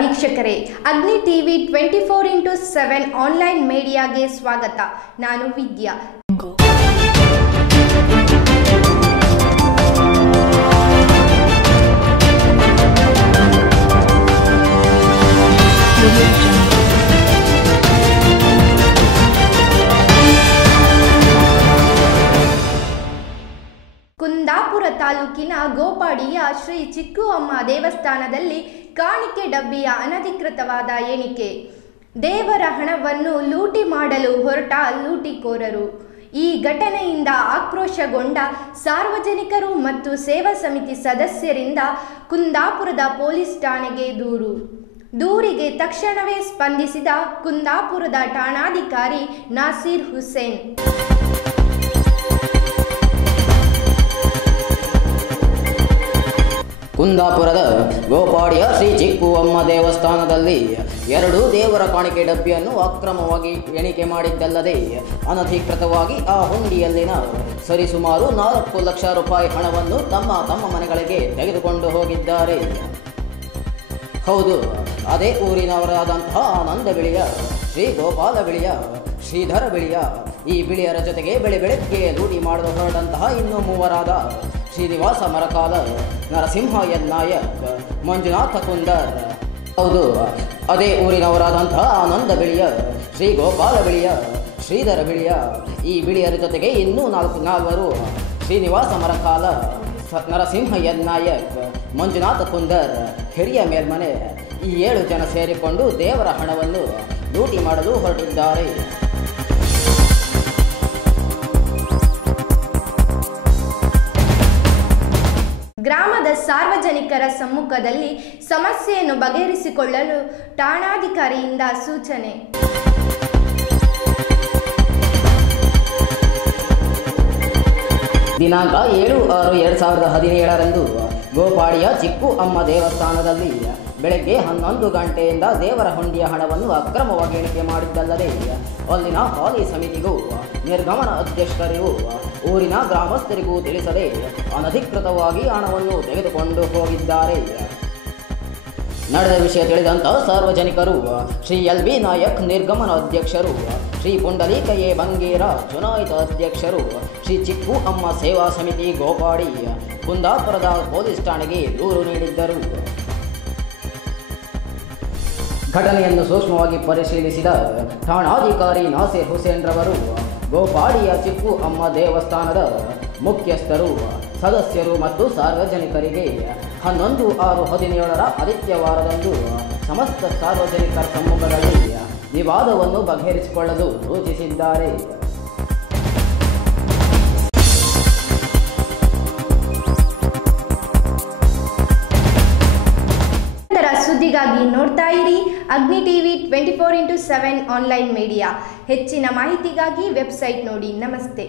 ವೀಕ್ಷಕರೇ, ಅಗ್ನಿ TV 24x7 online ಮೀಡಿಯಾಗೆ ಸ್ವಾಗತ. ನಾನು ವಿದ್ಯಾ. ಕುಂದಾಪುರ ತಾಲೂಕಿನ ಗೋಪಾಡಿಯ ಶ್ರೀ ಚಿಕ್ಕು ಅಮ್ಮ ದೇವಸ್ಥಾನದಲ್ಲಿ ಕಾಣಿಕೆ ಡಬ್ಬಿಯ ಅನಧಿಕೃತವಾದ ಎಣಿಕೆ. ದೇವರ ಹಣವನ್ನು ಲೂಟಿ ಮಾಡಲು ಹೊರಟ ಲೂಟಿಕೋರರು. ಈ ಘಟನೆಯಿಂದ ಆಕ್ರೋಶಗೊಂಡ ಸಾರ್ವಜನಿಕರು ಮತ್ತು ಸೇವಾ ಸಮಿತಿ ಸದಸ್ಯರಿಂದ ಕುಂದಾಪುರದ ಪೊಲೀಸ್ ಠಾಣೆಗೆ ದೂರಿಗೆ ತಕ್ಷಣವೇ ಸ್ಪಂದಿಸಿದ ಕುಂದಾಪುರದ ಠಾಣಾಧಿಕಾರಿ ನಾಸೀರ್ ಹುಸೇನ್. ಕುಂದಾಪುರದ ಗೋಪಾಡಿಯ ಶ್ರೀ ಚಿಕ್ಕು ಅಮ್ಮ ದೇವಸ್ಥಾನದಲ್ಲಿ 2 ದೇವರ ಕಾಣಿಕೆ ಡಬ್ಬಿಯನ್ನು ಅಕ್ರಮವಾಗಿ ಎಣಿಕೆ ಮಾಡಿದ್ದಲ್ಲದೆ ಅನಧಿಕೃತವಾಗಿ ಆ ಹುಂಡಿಯಲ್ಲಿನ ಸರಿಸುಮಾರು 4 ಲಕ್ಷ ರೂಪಾಯಿ ಹಣವನ್ನು ತಮ್ಮ ಮನೆಗಳಿಗೆ ತೆಗೆದುಕೊಂಡು ಹೋಗಿದ್ದಾರೆ. ಹೌದು, ಅದೇ ಊರಿನವರಾದಂತಹ ಆನಂದ ಬಿಳಿಯ, ಶ್ರೀ ಗೋಪಾಲ ಬಿಳಿಯ, ಶ್ರೀಧರ ಬಿಳಿಯ, ಈ ಬಿಳಿಯರ ಜೊತೆಗೆ ಬೆಳಗ್ಗೆ ಲೂಟಿ ಮಾಡಲು ಹೊರಟಂತಹ ಇನ್ನೂ 3 ಶ್ರೀನಿವಾಸ ಮರಕಾಲ, ನರಸಿಂಹ ಎನ್ ನಾಯಕ್, ಮಂಜುನಾಥ ಕುಂದರ್. ಹೌದು, ಅದೇ ಊರಿನವರಾದಂತಹ ಆನಂದ ಬಿಳಿಯ, ಶ್ರೀ ಗೋಪಾಲ ಬಿಳಿಯ, ಶ್ರೀಧರ ಬಿಳಿಯ, ಈ ಬಿಳಿಯರ ಜೊತೆಗೆ ಇನ್ನೂ 4 ಶ್ರೀನಿವಾಸ ಮರಕಾಲ, ನರಸಿಂಹ ಎನ್ ನಾಯಕ್, ಮಂಜುನಾಥ ಕುಂದರ್, ಹಿರಿಯ ಮೇಲ್ಮನೆ, ಈ 7 ಜನ ಸೇರಿಕೊಂಡು ದೇವರ ಹಣವನ್ನು ಲೂಟಿ ಮಾಡಲು ಹೊರಟಿದ್ದಾರೆ. ಗ್ರಾಮದ ಸಾರ್ವಜನಿಕರ ಸಮ್ಮುಖದಲ್ಲಿ ಸಮಸ್ಯೆಯನ್ನು ಬಗೆಹರಿಸಿಕೊಳ್ಳಲು ಠಾಣಾಧಿಕಾರಿಯಿಂದ ಸೂಚನೆ. ದಿನಾಂಕ 7/6/2017 ಗೋಪಾಡಿಯ ಚಿಕ್ಕು ಅಮ್ಮ ದೇವಸ್ಥಾನದಲ್ಲಿ ಬೆಳಗ್ಗೆ 11 ಗಂಟೆಯಿಂದ ದೇವರ ಹುಂಡಿಯ ಹಣವನ್ನು ಅಕ್ರಮವಾಗಿ ಎಣಿಕೆ ಮಾಡಿದ್ದಲ್ಲದೆ ಅಲ್ಲಿನ ಹಾಲಿ ಸಮಿತಿಗೂ ನಿರ್ಗಮನ ಅಧ್ಯಕ್ಷರಿಗೂ ಊರಿನ ಗ್ರಾಮಸ್ಥರಿಗೂ ತಿಳಿಸದೆ ಅನಧಿಕೃತವಾಗಿ ಹಣವನ್ನು ತೆಗೆದುಕೊಂಡು ಹೋಗಿದ್ದಾರೆ. ನಡೆದ ವಿಷಯ ತಿಳಿದಂಥ ಸಾರ್ವಜನಿಕರು ಶ್ರೀ LB ನಾಯಕ್ ನಿರ್ಗಮನ ಅಧ್ಯಕ್ಷರು, ಶ್ರೀ ಪುಂಡಲೀಕ ಎ ಬಂಗೇರ ಚುನಾಯಿತ ಅಧ್ಯಕ್ಷರು, ಶ್ರೀ ಚಿಕ್ಕು ಅಮ್ಮ ಸೇವಾ ಸಮಿತಿ ಗೋಪಾಡಿ ಕುಂದಾಪುರದ ಪೊಲೀಸ್ ಠಾಣೆಗೆ ದೂರು ನೀಡಿದ್ದರು. ಘಟನೆಯನ್ನು ಸೂಕ್ಷ್ಮವಾಗಿ ಪರಿಶೀಲಿಸಿದ ಠಾಣಾಧಿಕಾರಿ ನಾಸೀರ್ ಹುಸೇನ್ ರವರು ಗೋಪಾಡಿಯ ಚಿಕ್ಕು ಅಮ್ಮ ದೇವಸ್ಥಾನದ ಮುಖ್ಯಸ್ಥರು, ಸದಸ್ಯರು ಮತ್ತು ಸಾರ್ವಜನಿಕರಿಗೆ 11/6/17 ಆದಿತ್ಯವಾರದಂದು ಸಮಸ್ತ ಸಾರ್ವಜನಿಕರ ಸಮ್ಮುಖದಲ್ಲಿ ವಿವಾದವನ್ನು ಬಗೆಹರಿಸಿಕೊಳ್ಳಲು ಸೂಚಿಸಿದ್ದಾರೆ. ಸುದ್ದಿಗಾಗಿ ನೋಡ್ತಾ ಇರಿ ಅಗ್ನಿ ಟಿವಿ 24x7 ಆನ್ಲೈನ್ ಮೀಡಿಯಾ. ಹೆಚ್ಚಿನ ಮಾಹಿತಿಗಾಗಿ ವೆಬ್ಸೈಟ್ ನೋಡಿ. ನಮಸ್ತೆ.